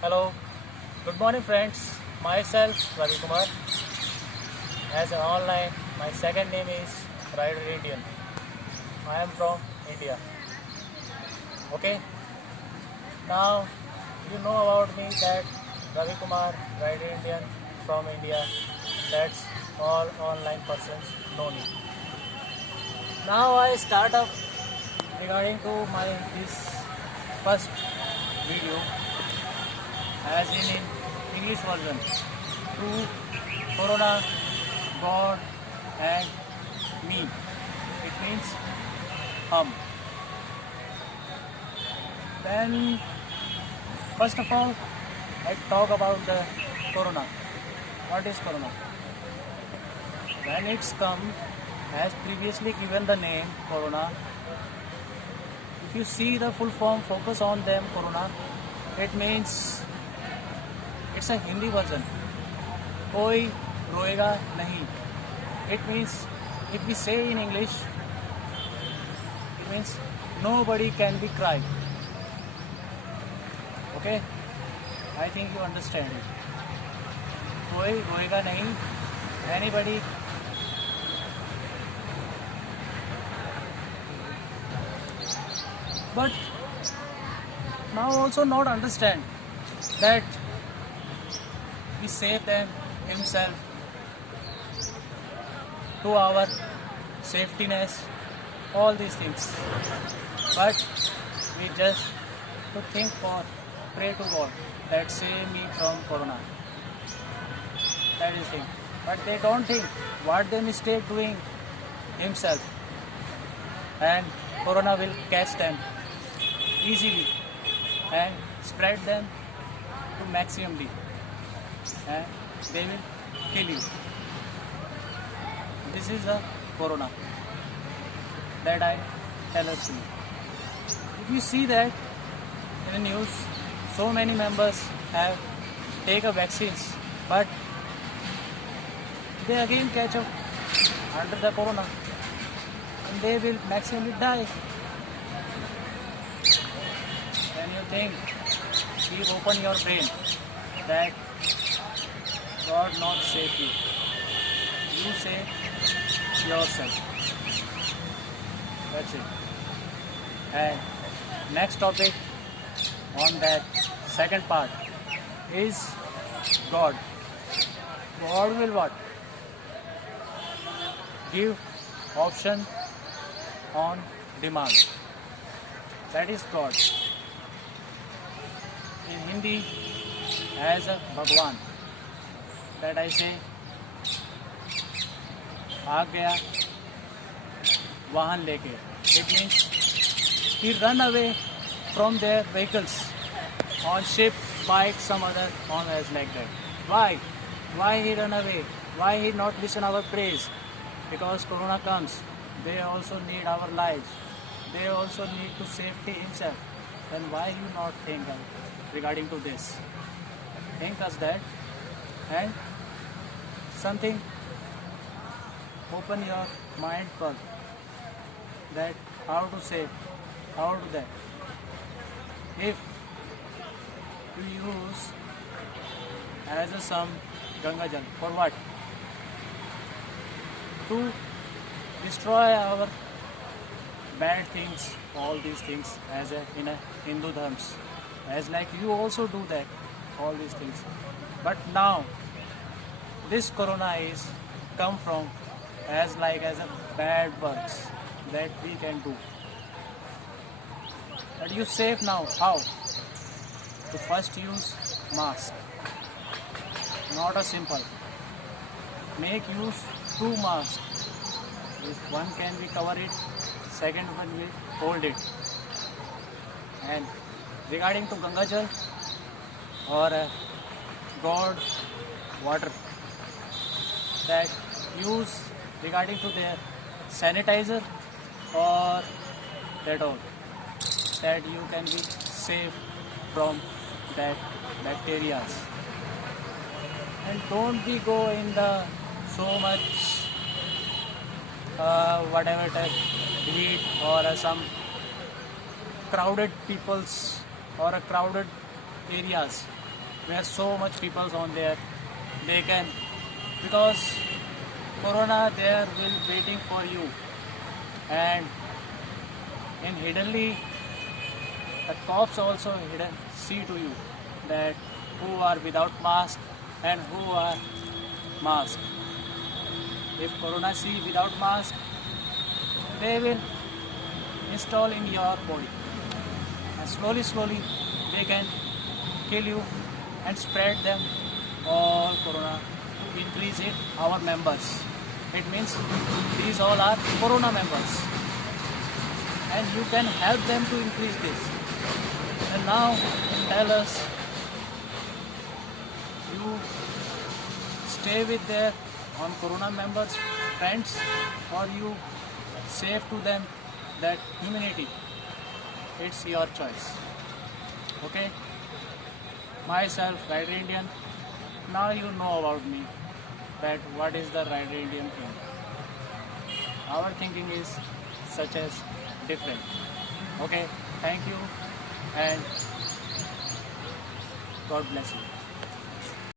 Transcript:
Hello, good morning friends. Myself Ravi Kumar. As an online, my second name is Rider Indian. I am from India. Okay, now you know about me that Ravi Kumar, Rider Indian from India. That's all online persons know me. Now I start up regarding to my this first video as in English version to Corona, God and me. It means hum. Then first of all I talk about the Corona. What is Corona? When it's come as previously given the name Corona, if you see the full form focus on them Corona, it means it's a Hindi version. कोई रोएगा नहीं. It means if we say in English, it means nobody can be cry. Okay? I think you understand it. कोई रोएगा नहीं. Anybody. But now also not understand that we save them himself to our safetyness, all these things. But we just to think for pray to God that save me from Corona. That is thing. But they don't think what they mistake doing himself, and Corona will catch them easily and spread them to maximally, and they will kill you. This is the Corona that I tell us to you. If you see that in the news, so many members have taken vaccines, but they again catch up under the Corona, and they will maximally die. When you think, please open your brain that God not save you. You save yourself. That's it. And next topic on that second part is God. God will what? Give option on demand. That is God. In Hindi, as a Bhagwan, that I say, आ गया वाहन लेके. It means he run away from their vehicles on ship, bike, some other on as like that. Why? Why he run away? Why he not listen our praise? Because Corona comes, they also need our lives. They also need to safety himself. Then why you not think regarding to this? Think as that, and something open your mind for that how to save, how to that. If you use as a some Ganga Jal for what? To destroy our bad things, all these things as a in a Hindu dharms, as like you also do that, all these things. But now this Corona is come from as like as a bad works that we can do. But you save now how? To first use mask, not a simple. Make use two masks. If one can be cover it, second one will hold it. And regarding to Ganga Jal or God water, that use regarding to their sanitizer or that all, that you can be safe from that bacteria. And don't be go in the so much whatever type heat or some crowded peoples or a crowded areas. We have so much people on there. They can, because Corona there will waiting for you. And in hiddenly, the cops also hidden see to you that who are without mask and who are masked. If Corona see without mask, they will install in your body, and slowly they can kill you and spread them all Corona to increase it our members. It means these all are Corona members, and you can help them to increase this. And now tell us, you stay with their on Corona members friends, or you save to them that immunity. It's your choice. Okay, myself Rider Indian. Now you know about me, that what is the Rider Indian thing. Our thinking is such as different. Okay, thank you, and God bless you.